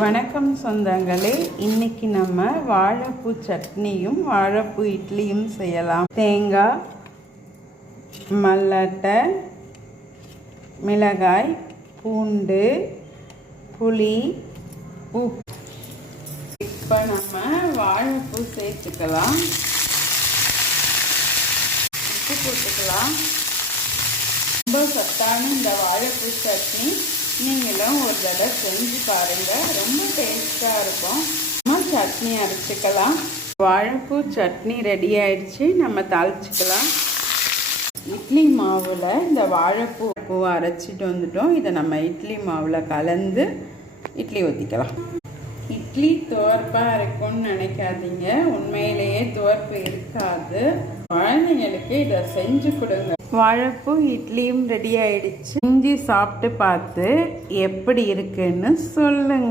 வணக்கம் சொந்தங்களே, இன்னைக்கு நம்ம வாழைப்பூ சட்னியும் வாழைப்பூ இட்லியும் செய்யலாம். தேங்காய், மல்லாட்டை, மிளகாய், பூண்டு, புளி, உப்பு. இப்போ நம்ம வாழைப்பூ சேர்த்துக்கலாம். உப்பு போட்டுக்கலாம். ரொம்ப சத்தான இந்த வாழைப்பூ சட்னி நீங்களும் ஒரு தடவை செஞ்சு பாருங்கள். ரொம்ப டேஸ்ட்டாக இருக்கும். நம்ம சட்னி அரைச்சிக்கலாம். வாழைப்பூ சட்னி ரெடி ஆயிடுச்சு. நம்ம தாளிச்சிக்கலாம். இட்லி மாவில் இந்த வாழைப்பூவை அரைச்சிட்டு வந்துட்டோம். இதை நம்ம இட்லி மாவில் கலந்து இட்லி ஊற்றிக்கலாம். இட்லி துவர்ப்பாக இருக்கும்னு நினைக்காதீங்க. உண்மையிலேயே துவர்ப்பு இருக்காது. குழந்தைங்களுக்கு இதை செஞ்சு கொடுங்க. வாழைப்பூ இட்லியும் ரெடி ஆயிடுச்சு. செஞ்சு சாப்பிட்டு பார்த்து எப்படி இருக்குன்னு சொல்லுங்க.